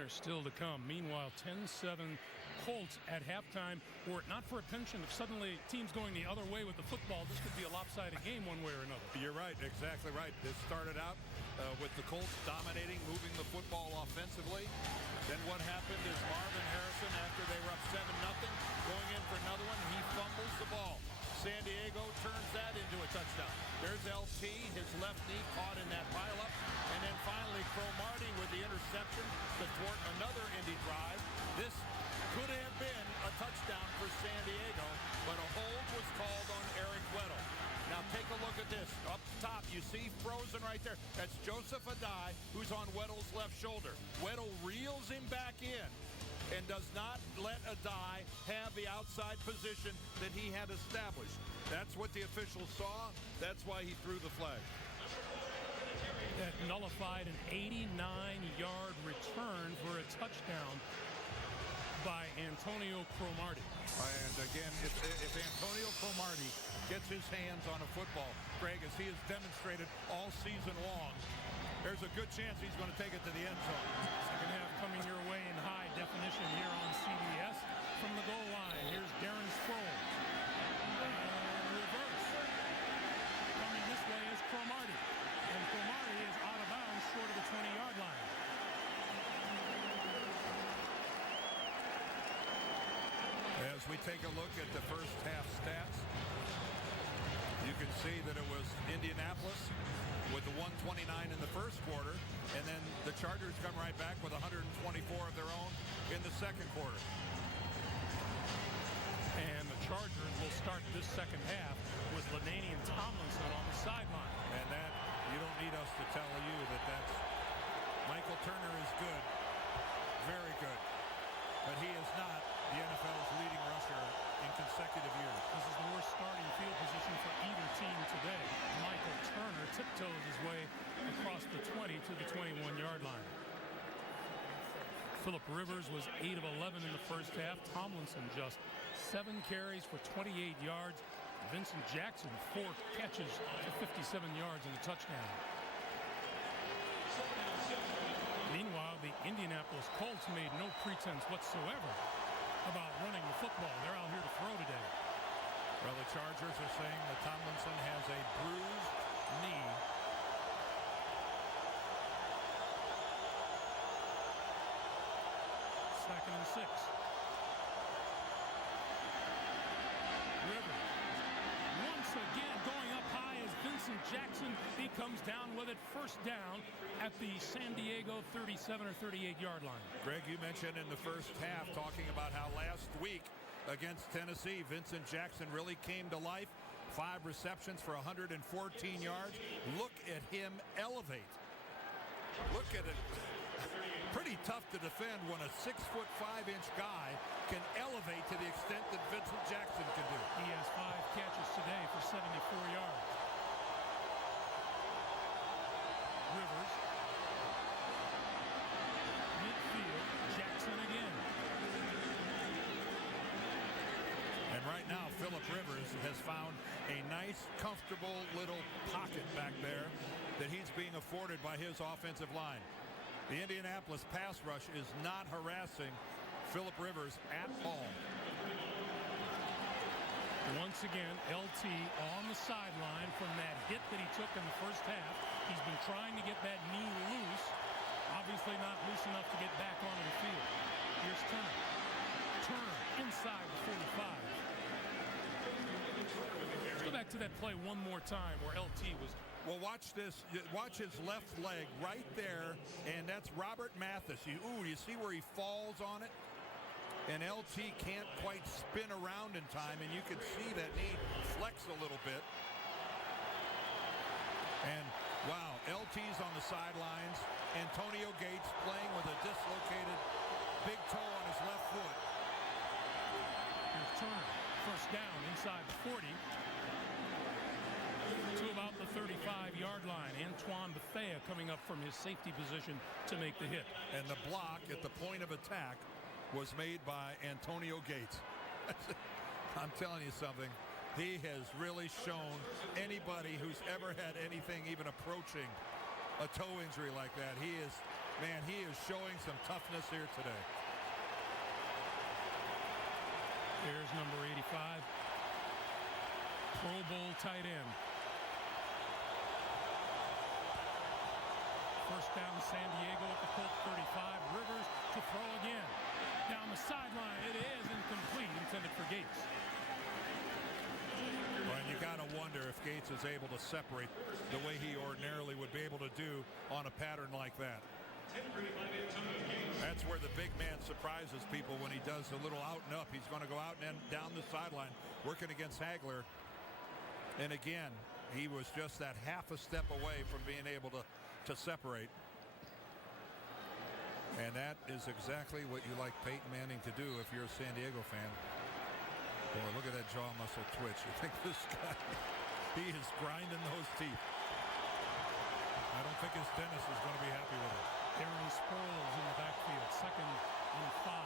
winners still to come. Meanwhile, 10-7 Colts at halftime. Were it not for a penchant of suddenly teams going the other way with the football, this could be a lopsided game one way or another. You're right, exactly right. This started out with the Colts dominating, moving the football offensively. Then what happened is Marvin Harrison, after they were up 7-0, going in for another one, he fumbles the ball. San Diego turns that into a touchdown. There's LT, his left knee caught in that pileup. And then finally, Cromartie with the interception to thwart another Indy drive. This could have been a touchdown for San Diego, but a hold was called on Eric Weddle. Now take a look at this. Up top, you see frozen right there. That's Joseph Adai, who's on Weddle's left shoulder. Weddle reels him back in and does not let Adai have the outside position that he had established. That's what the officials saw. That's why he threw the flag. That nullified an 89-yard return for a touchdown by Antonio Cromartie. And again, if Antonio Cromartie gets his hands on a football, Greg, as he has demonstrated all season long, there's a good chance he's going to take it to the end zone. Second half coming your way in high definition here on CBS. From the goal line, here's Darren Sproles. Reverse. Coming this way is Cromartie. And Cromartie is out of bounds short of the 20-yard line. As we take a look at the first half stats, you can see that it was Indianapolis with the 129 in the first quarter, and then the Chargers come right back with 124 of their own in the second quarter. And the Chargers will start this second half with Ladanian Tomlinson on the sideline. And that, you don't need us to tell you that that's, Michael Turner is good, very good, but he is not the NFL's leading rusher in consecutive years. This is the worst starting field position for either team today. Michael Turner tiptoes his way across the 20 to the 21-yard line. Phillip Rivers was 8 of 11 in the first half. Tomlinson just 7 carries for 28 yards. Vincent Jackson 4 catches for 57 yards and a touchdown. Meanwhile, the Indianapolis Colts made no pretense whatsoever about running the football. They're out here to throw today. Well, the Chargers are saying that Tomlinson has a bruised knee. Second and 6. Rivers once again going up high as Vincent Jackson. He comes down with it, first down at the San Diego 37 or 38-yard line. Greg, you mentioned in the first half talking about how last week against Tennessee, Vincent Jackson really came to life. 5 receptions for 114 yards. Look at him elevate. Look at it. Pretty tough to defend when a 6'5" guy can elevate to the extent that Vincent Jackson can do. He has 5 catches today for 74 yards. Rivers. Midfield. Jackson again. And right now, Phillip Rivers has found a nice, comfortable little pocket back there that he's being afforded by his offensive line. The Indianapolis pass rush is not harassing Phillip Rivers at all. Once again, LT on the sideline from that hit that he took in the first half. He's been trying to get that knee loose. Obviously not loose enough to get back onto the field. Here's Turner. Turner inside the 45. Let's go back to that play one more time where LT was. Well, watch this. Watch his left leg right there, and that's Robert Mathis. You see where he falls on it? And LT can't quite spin around in time, and you can see that knee flex a little bit. And, wow, LT's on the sidelines. Antonio Gates playing with a dislocated big toe on his left foot. Here's Turner. First down inside the 40. To about the 35-yard line. Antoine Bethea coming up from his safety position to make the hit. And the block at the point of attack was made by Antonio Gates. I'm telling you something. He has really shown anybody who's ever had anything even approaching a toe injury like that. He is Man, he is showing some toughness here today. Here's number 85. Pro Bowl tight end. First down, San Diego at the Colts 35. Rivers to throw again. Down the sideline, it is incomplete, intended for Gates. Well, and you got to wonder if Gates is able to separate the way he ordinarily would be able to do on a pattern like that. That's where the big man surprises people when he does a little out and up. He's going to go out and down the sideline, working against Hagler. And again, he was just that half a step away from being able to separate. And that is exactly what you like Payton Manning to do if you're a San Diego fan. Boy, look at that jaw muscle twitch. You think this guy, he is grinding those teeth. I don't think his dentist is going to be happy with it. Darren Sproles in the backfield, 2nd and 5.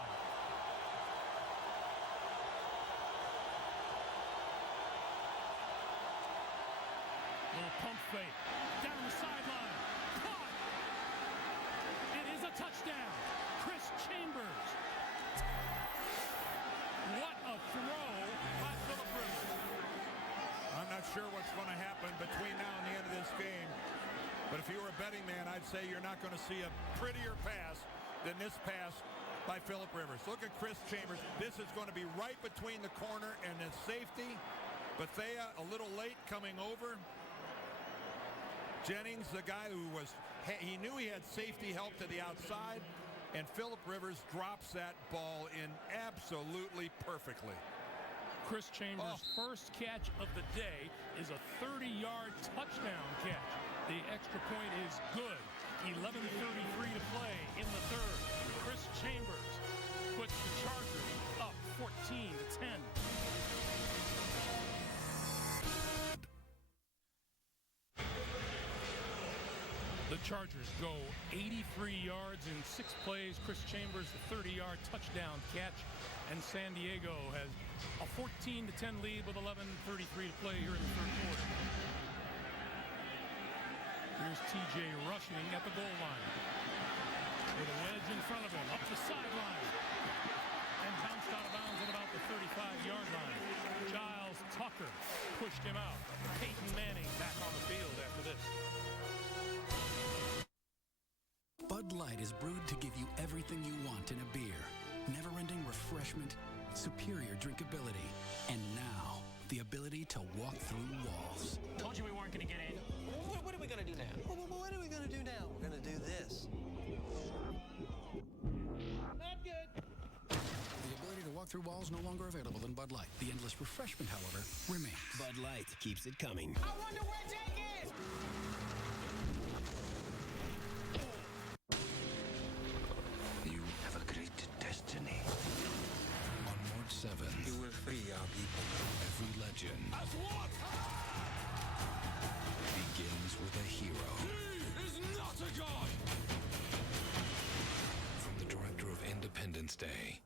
Little pump fake, down the sideline, caught! It is a touchdown, Chris Chambers. What a throw by Phillip Rivers. I'm not sure what's going to happen between now and the end of this game. But if you were a betting man, I'd say you're not going to see a prettier pass than this pass by Phillip Rivers. Look at Chris Chambers. This is going to be right between the corner and the safety. Bethea a little late coming over. Jennings, the guy who he knew he had safety help to the outside. And Phillip Rivers drops that ball in absolutely perfectly. Chris Chambers' first catch of the day is a 30-yard touchdown catch. The extra point is good. 11:33 to play in the third. Chris Chambers puts the Chargers up 14-10. The Chargers go 83 yards in 6 plays. Chris Chambers, the 30-yard touchdown catch. And San Diego has a 14-10 lead with 11:33 to play here in the third quarter. Here's TJ rushing at the goal line. With a wedge in front of him, up the sideline. And bounced out of bounds at about the 35-yard line. Giles Tucker pushed him out. Payton Manning back on the field after this. Bud Light is brewed to give you everything you want in a beer. Never-ending refreshment, superior drinkability, and now the ability to walk through walls. Told you we weren't going to get in. What are we going to do now? What are we going to do now? We're going to do this. Not good. The ability to walk through walls no longer available in Bud Light. The endless refreshment, however, remains. Bud Light keeps it coming. I wonder where Jake is. You have a great destiny. On March 7th, You will free our people. every legend begins with a hero. He is not a god! From the director of Independence Day.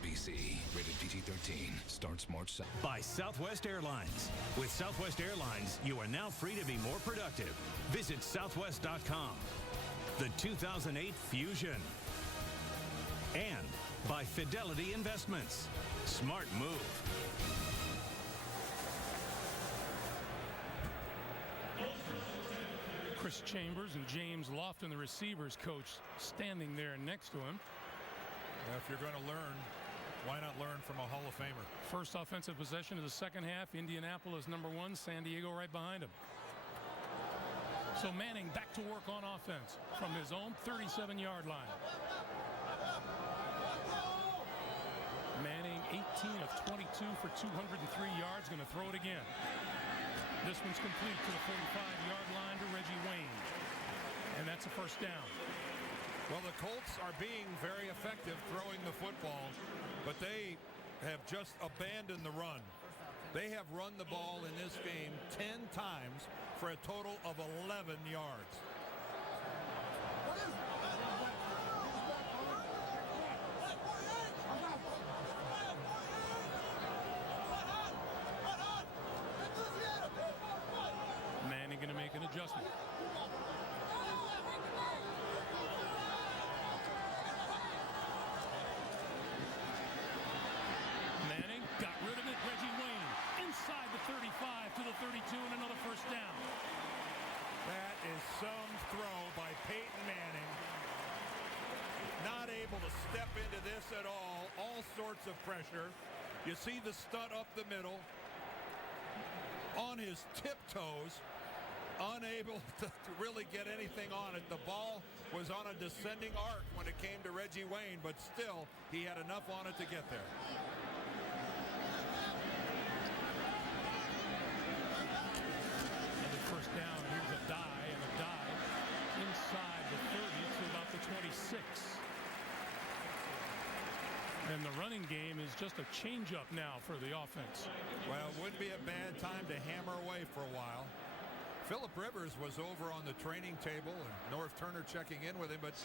BC. Rated PG-13. Starts March 7th. By Southwest Airlines. With Southwest Airlines, you are now free to be more productive. Visit southwest.com. The 2008 Fusion. And by Fidelity Investments. Smart move. Chris Chambers and James Lofton, the receivers coach, standing there next to him. If you're going to learn, why not learn from a Hall of Famer? First offensive possession of the second half. Indianapolis number 1, San Diego right behind him. So Manning back to work on offense from his own 37-yard line. Manning 18 of 22 for 203 yards. Going to throw it again. This one's complete to the 45-yard line to Reggie Wayne. And that's a first down. Well, the Colts are being very effective throwing the football, but they have just abandoned the run. They have run the ball in this game 10 times for a total of 11 yards. 35 to the 32 and another first down. That is some throw by Payton Manning. Not able to step into this at all sorts of pressure. You see the stunt up the middle. On his tiptoes, unable to really get anything on it. The ball was on a descending arc when it came to Reggie Wayne, but still, he had enough on it to get there. And the first down, here's a dive inside the 30 to about the 26. And the running game is just a change-up now for the offense. Well, it wouldn't be a bad time to hammer away for a while. Phillip Rivers was over on the training table, and North Turner checking in with him, but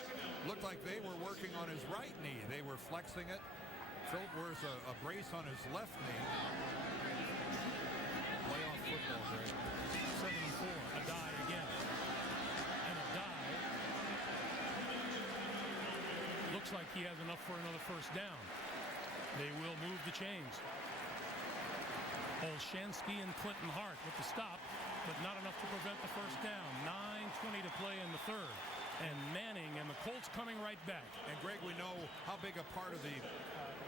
looked like they were working on his right knee. They were flexing it. Phillip wears a brace on his left knee. Playoff football, Greg. 7-4, a die again. And a die. Looks like he has enough for another first down. They will move the chains. Olshansky and Clinton Hart with the stop, but not enough to prevent the first down. 9:20 to play in the third. And Manning and the Colts coming right back. And Greg, we know how big a part of the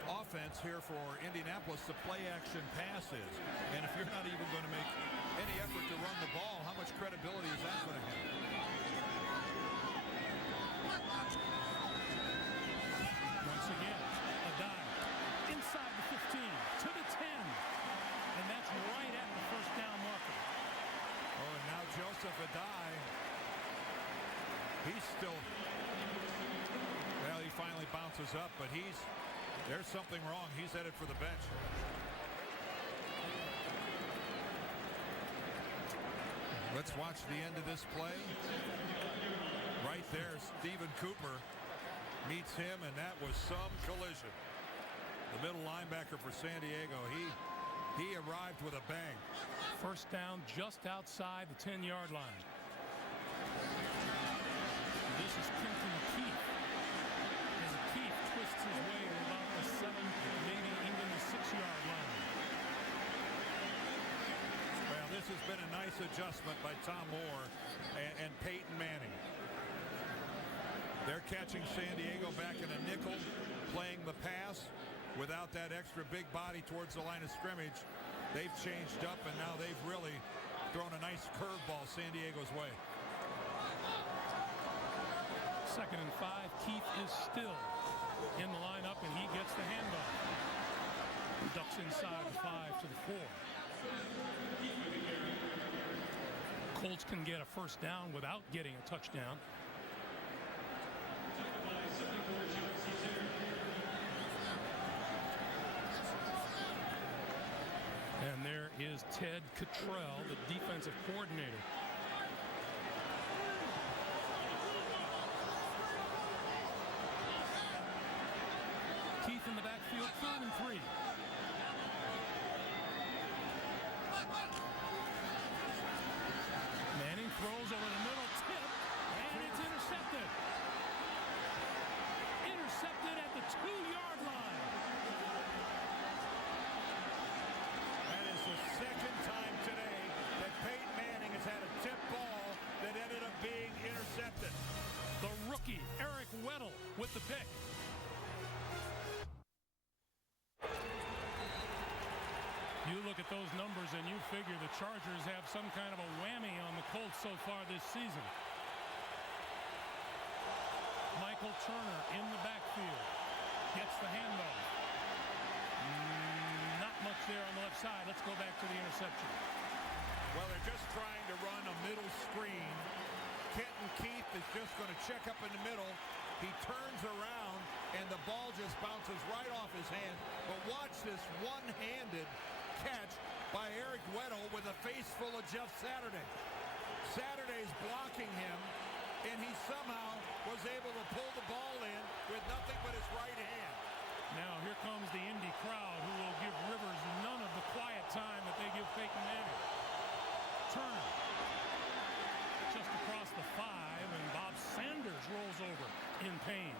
offense here for Indianapolis the play action pass is. And if you're not even going to make any effort to run the ball, how much credibility is that going to have? Once again, a dive inside the 15 to the 10. And that's right at the first down marker. Oh, and now Joseph Adai. He's still, well, he finally bounces up, but there's something wrong. He's headed for the bench. Let's watch the end of this play. Right there, Stephen Cooper meets him, and that was some collision. The middle linebacker for San Diego, he arrived with a bang. First down just outside the 10-yard line. This is Kenton Keith. And Keith twists his way to about the 7, maybe even the 6-yard line. Well, this has been a nice adjustment by Tom Moore and Payton Manning. They're catching San Diego back in a nickel, playing the pass without that extra big body towards the line of scrimmage. They've changed up, and now they've really thrown a nice curveball San Diego's way. 2nd and 5. Keith is still in the lineup, and he gets the handoff. Ducks inside the 5 to the 4. Colts can get a first down without getting a touchdown. And there is Ted Cottrell, the defensive coordinator. Keith in the backfield, 3rd and 3. Manning throws over the middle, tip, and it's intercepted. Intercepted at the 2-yard line. That is the second time today that Payton Manning has had a tip ball that ended up being intercepted. The rookie, Eric Weddle, with the pick. You look at those numbers and you figure the Chargers have some kind of a whammy on the Colts so far this season. Michael Turner in the backfield. Gets the handoff. Not much there on the left side. Let's go back to the interception. Well, they're just trying to run a middle screen. Kenton Keith is just going to check up in the middle. He turns around, and the ball just bounces right off his hand. But watch this one-handed catch by Eric Weddle with a face full of Jeff Saturday. Saturday's blocking him, and he somehow was able to pull the ball in with nothing but his right hand. Now here comes the Indy crowd, who will give Rivers none of the quiet time that they give Payton Manning. Turner just across the 5, and Bob Sanders rolls over in pain.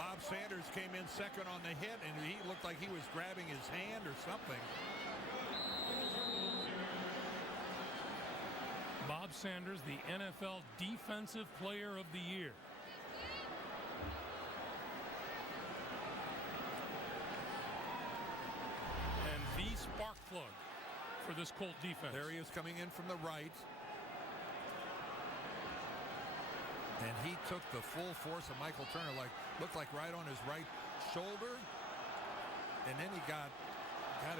Bob Sanders came in second on the hit, and he looked like he was grabbing his hand or something. Bob Sanders, the NFL Defensive Player of the Year. And the spark plug for this Colt defense. There he is coming in from the right. And he took the full force of Michael Turner, looked like right on his right shoulder. And then he got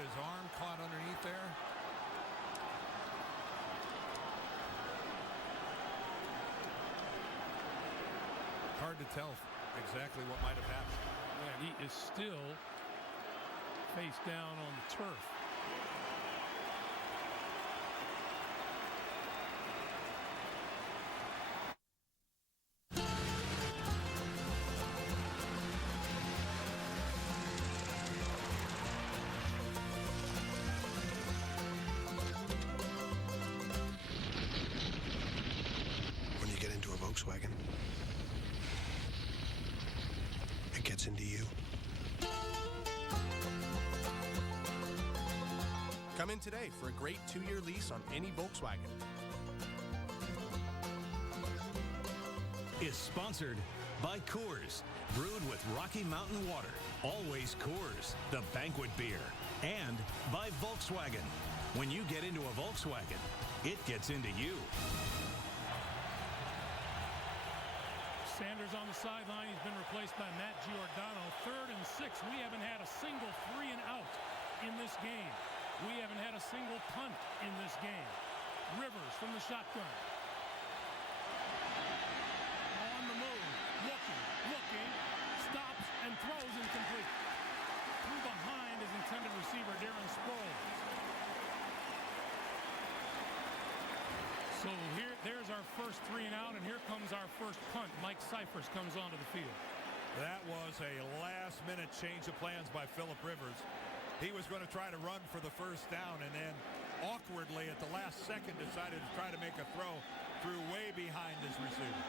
his arm caught underneath there. Hard to tell exactly what might have happened. And he is still face down on the turf. When you get into a Volkswagen, it gets into you. Come in today for a great 2-year lease on any Volkswagen. Is sponsored by Coors, brewed with Rocky Mountain water. Always Coors, the banquet beer. And by Volkswagen. When you get into a Volkswagen, it gets into you. Sanders on the sideline. He's been replaced by Matt Giordano. 3rd and 6. We haven't had a single 3 and out in this game. We haven't had a single punt in this game. Rivers from the shotgun. On the move. Looking. Stops and throws incomplete. Through behind his intended receiver, Darren Sproles. So there's our first 3 and out, and here comes our first punt. Mike Cyphers comes onto the field. That was a last-minute change of plans by Phillip Rivers. He was going to try to run for the first down, and then awkwardly at the last second decided to try to make a throw through way behind his receiver.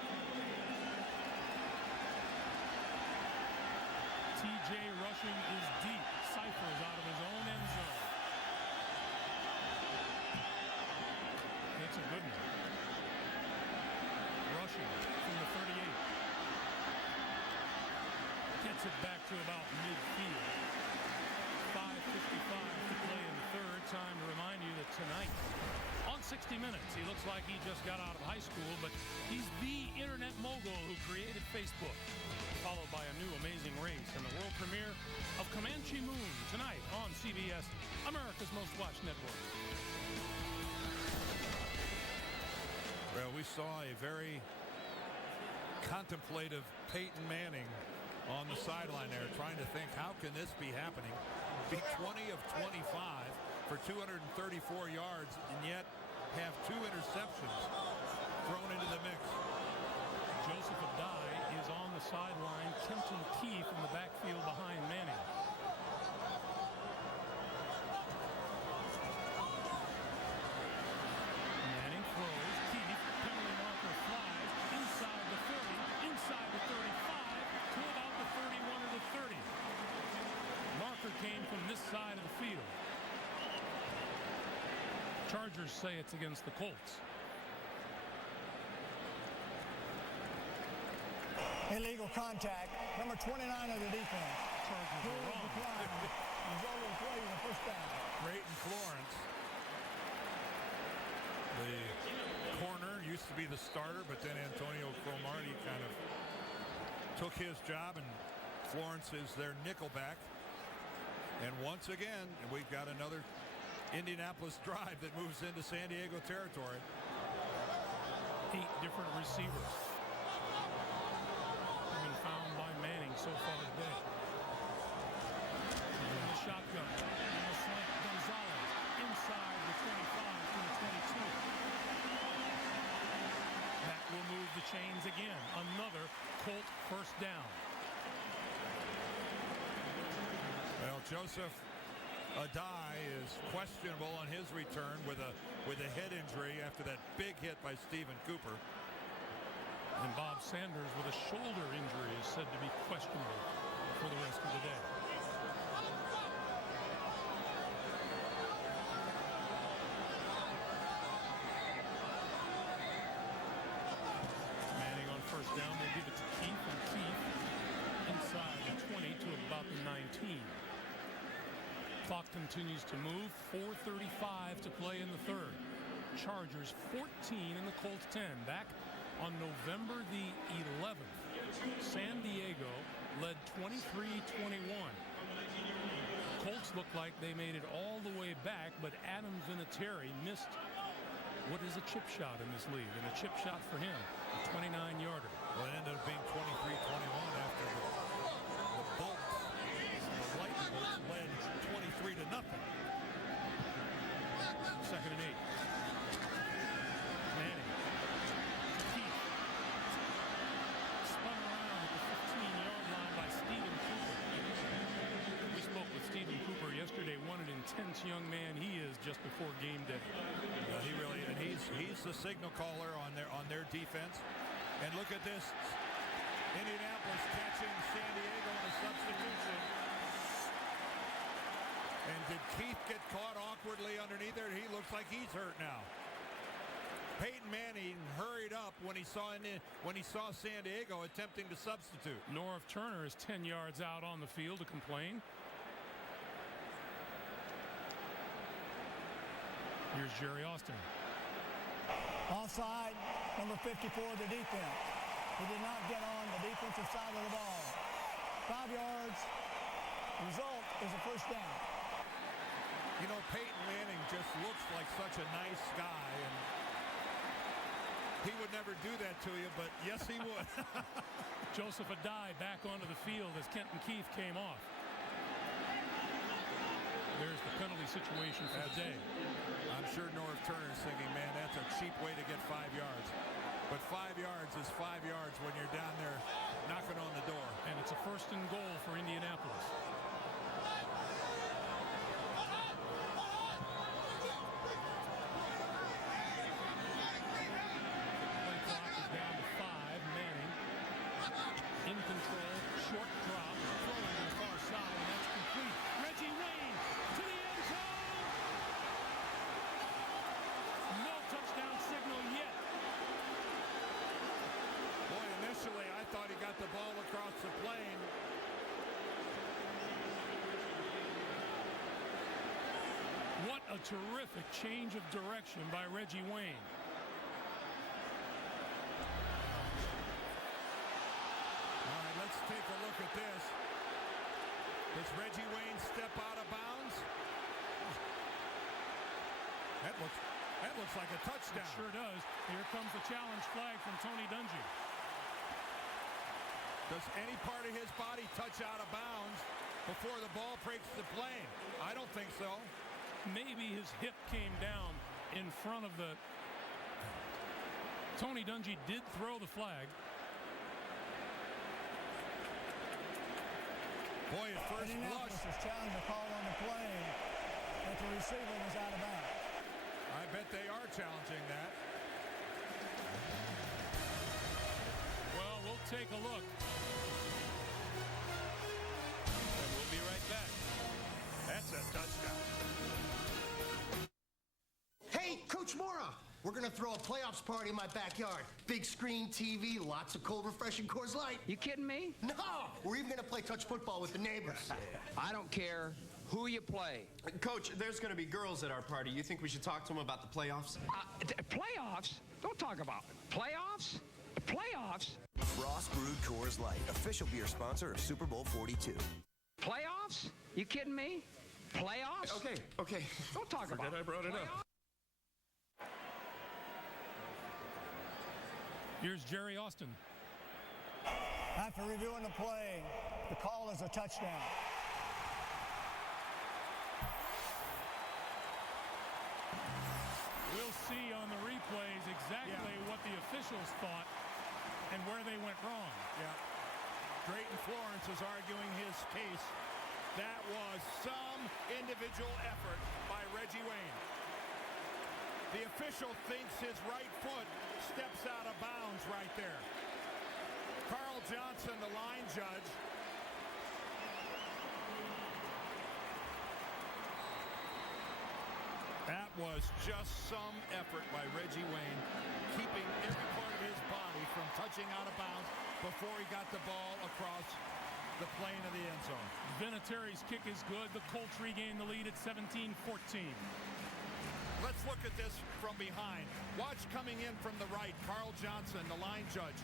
TJ rushing is deep. Cyphers out of his own end zone. That's a good one. Rushing from the 38. Gets it back to about midfield. 5:55 to play in the third. Time to remind you that tonight on 60 Minutes, he looks like he just got out of high school, but he's the internet mogul who created Facebook. Followed by a new amazing race and the world premiere of Comanche Moon tonight on CBS, America's Most Watched Network. Well, we saw a very contemplative Payton Manning on the sideline there, trying to think, how can this be happening? Be 20 of 25 for 234 yards and yet have 2 interceptions thrown into the mix. Joseph Adai is on the sideline. Kenton Keith in the backfield behind Manning. Manning throws. Keith, penalty marker flies. Inside the 30, inside the 35, to about the 31 or the 30. Marker came from this side of the field. Chargers say it's against the Colts. Illegal contact, number 29 of the defense. Chargers are wrong. Result of the play is a first down. Payton Florence, the corner, used to be the starter, but then Antonio Cromartie kind of took his job, and Florence is their nickelback. And once again, we've got another Indianapolis drive that moves into San Diego territory. 8 different receivers have been found by Manning so far today. In the shotgun, in the slant, Gonzalez inside the 25 to the 22. That will move the chains again. Another Colt first down. Well, Joseph Adai is questionable on his return with a head injury after that big hit by Stephen Cooper. And Bob Sanders with a shoulder injury is said to be questionable for the rest of the day. first down. We'll give it to Keith, and Keith inside the 20 to about the 19. Clock continues to move. 4:35 to play in the third. Chargers 14 and the Colts 10. Back on November the 11th, San Diego led 23-21. Colts looked like they made it all the way back, but Adam Vinatieri missed what is a chip shot in this league, and a chip shot for him, a 29-yarder. Well, it ended up being 23-21 after the Bolts, the Lightning Bolts led 23-0. Second and 8. Manning. Keith. Spun around at the 15-yard line by Stephen Cooper. We spoke with Stephen Cooper yesterday. What an intense young man he is just before game day. He really, and he's the signal caller on their defense. And look at this. Indianapolis catching San Diego in a substitution. And did Keith get caught awkwardly underneath there? He looks like he's hurt now. Payton Manning hurried up when he saw San Diego attempting to substitute. Norv Turner is 10 yards out on the field to complain. Here's Jerry Austin. Offside, number 54, the defense. He did not get on the defensive side of the ball. 5 yards. The result is a first down. You know, Payton Manning just looks like such a nice guy, and he would never do that to you, but yes, he would. Joseph Adai back onto the field as Kenton Keith came off. There's the penalty situation for the day. I'm sure Norv Turner is thinking, man, that's a cheap way to get 5 yards. But 5 yards is 5 yards when you're down there knocking on the door. And it's a first and goal for Indianapolis. Play clock is down to 5. Manning in control. Short drop. Throwing to the far side, and that's complete. Reggie Wayne to the end zone. No touchdown signal yet. Boy, initially I thought he got the ball across the plane. What a terrific change of direction by Reggie Wayne. All right, let's take a look at this. Does Reggie Wayne step out of bounds? That looks like a touchdown. It sure does. Here comes the challenge flag from Tony Dungy. Does any part of his body touch out of bounds before the ball breaks the plane? I don't think so. Maybe his hip came down in front of the... Tony Dungy did throw the flag. Boy, at first Indianapolis blush. is challenging the call on the play that the receiver was out of bounds. I bet they are challenging that. Well, we'll take a look. And we'll be right back. That's a touchdown. Hey, Coach Mora, we're going to throw a playoffs party in my backyard. Big screen TV, lots of cold, refreshing Coors Light. You kidding me? No, we're even going to play touch football with the neighbors. I don't care who you play. Coach, there's going to be girls at our party. You think we should talk to them about the playoffs? Playoffs? Don't talk about it. Playoffs? Playoffs? Frost Brewed Coors Light, official beer sponsor of Super Bowl 42. Playoffs? You kidding me? Playoffs? Okay. Don't talk about it. Forget I brought it up. Here's Jerry Austin. After reviewing the play, the call is a touchdown. We'll see on the replays exactly what the officials thought and where they went wrong. Yeah. Drayton Florence is arguing his case. That was some individual effort by Reggie Wayne. The official thinks his right foot steps out of bounds right there. Carl Johnson, the line judge. That was just some effort by Reggie Wayne, keeping every part of his body from touching out of bounds before he got the ball across the plane of the end zone. Vinatieri's kick is good. The Colts regain the lead at 17-14. Let's look at this from behind. Watch coming in from the right, Carl Johnson, the line judge.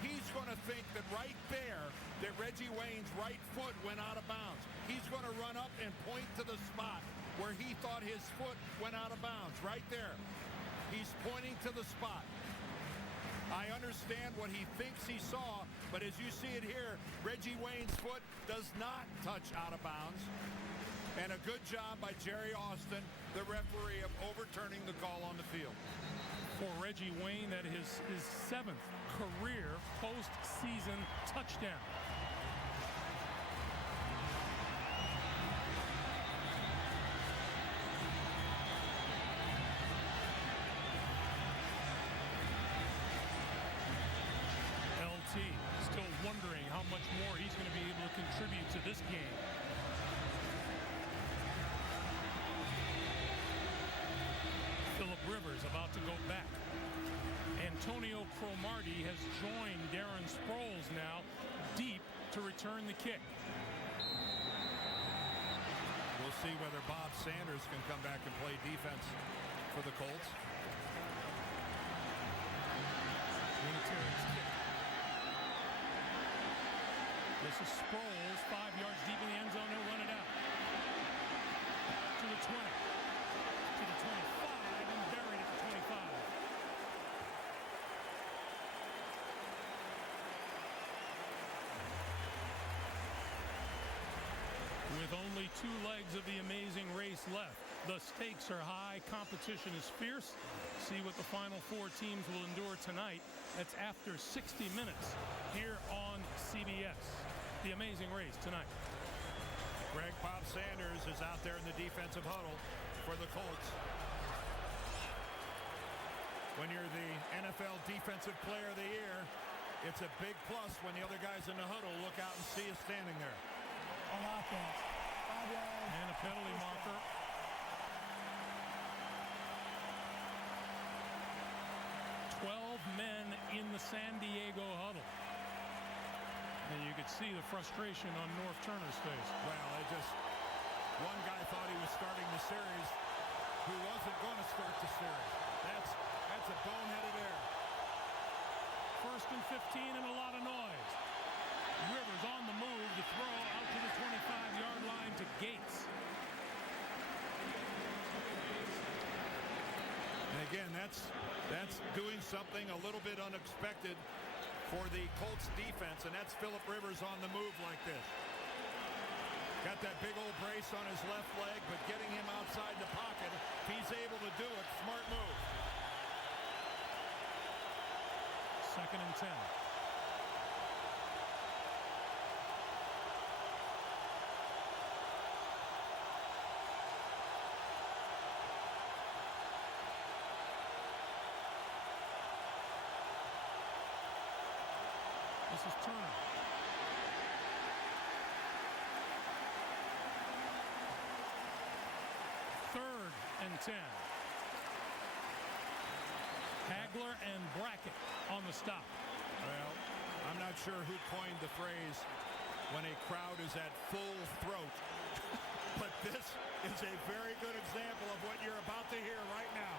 He's going to think that right there that Reggie Wayne's right foot went out of bounds. He's going to run up and point to the spot where he thought his foot went out of bounds, right there. He's pointing to the spot. I understand what he thinks he saw, but as you see it here, Reggie Wayne's foot does not touch out of bounds. And a good job by Jerry Austin, the referee, of overturning the call on the field. For Reggie Wayne, that is his 7th career postseason touchdown. Still wondering how much more he's going to be able to contribute to this game. Phillip Rivers about to go back. Antonio Cromartie has joined Darren Sproles now deep to return the kick. We'll see whether Bob Sanders can come back and play defense for the Colts. Vinatieri's kick. This is Sproles, 5 yards deep in the end zone. He'll run it out. To the 20. To the 25 and buried at the 25. With only 2 legs of the amazing race left, the stakes are high, competition is fierce. See what the final 4 teams will endure tonight. That's after 60 minutes here on CBS. The amazing race tonight. Greg Bob Sanders is out there in the defensive huddle for the Colts. When you're the NFL Defensive Player of the Year, it's a big plus when the other guys in the huddle look out and see you standing there. On offense. 5 yards. And a penalty marker. Men in the San Diego huddle. And you could see the frustration on North Turner's face. Well, one guy thought he was starting the series who wasn't going to start the series. That's a boneheaded error. 1st and 15 and a lot of noise. Rivers on the move to throw out to the 25-yard line to Gates. And again, that's doing something a little bit unexpected for the Colts defense, and that's Phillip Rivers on the move like this. Got that big old brace on his left leg, but getting him outside the pocket, if he's able to do it, smart move. 2nd and 10. This is Turner. Third and 10. Hagler and Brackett on the stop. Well, I'm not sure who coined the phrase when a crowd is at full throat, but this is a very good example of what you're about to hear right now.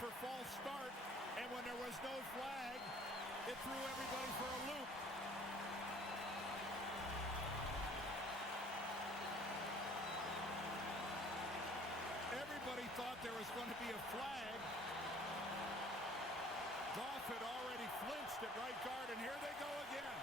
For false start, and when there was no flag, it threw everybody for a loop. Everybody thought there was going to be a flag. Goff had already flinched at right guard, and here they go again.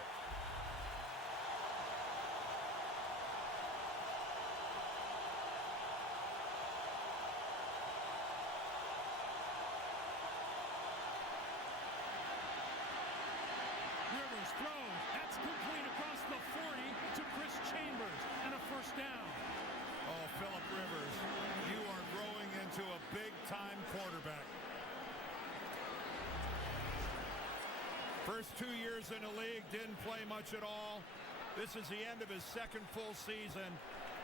First 2 years in the league, didn't play much at all. This is the end of his second full season,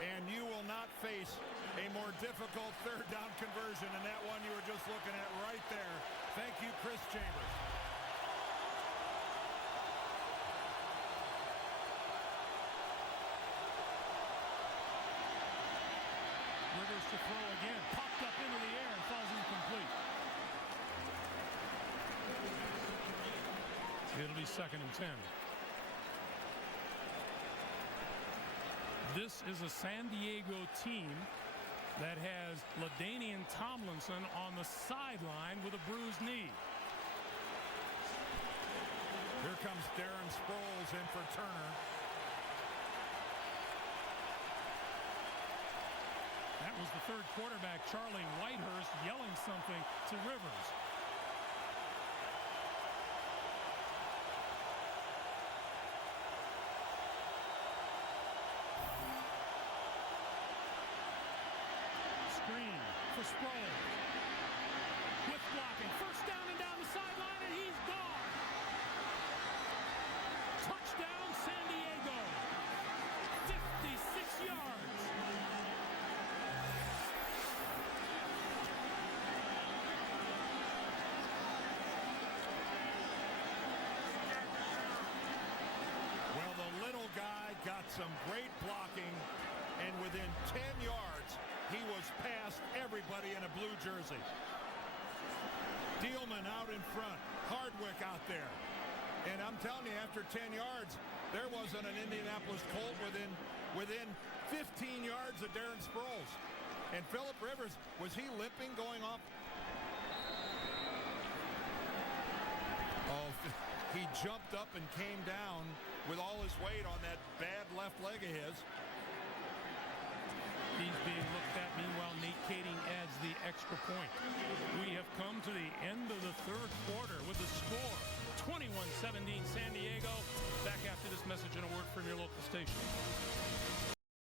and you will not face a more difficult third down conversion than that one you were just looking at right there. Thank you, Chris Chambers. Rivers to throw again. Popped up into the air and falls incomplete. It'll be 2nd and 10. This is a San Diego team that has Ladanian Tomlinson on the sideline with a bruised knee. Here comes Darren Sproles in for Turner. That was the third quarterback, Charlie Whitehurst, yelling something to Rivers. Screen for Sproles. With blocking. First down and down the sideline, and he's gone. Touchdown, San Diego. 56 yards. Well, the little guy got some great blocking, and within 10 yards, he was past everybody in a blue jersey. Dielman out in front. Hardwick out there. And I'm telling you, after 10 yards, there wasn't an Indianapolis Colt within 15 yards of Darren Sproles. And Phillip Rivers, was he limping going off? Oh, he jumped up and came down with all his weight on that bad left leg of his.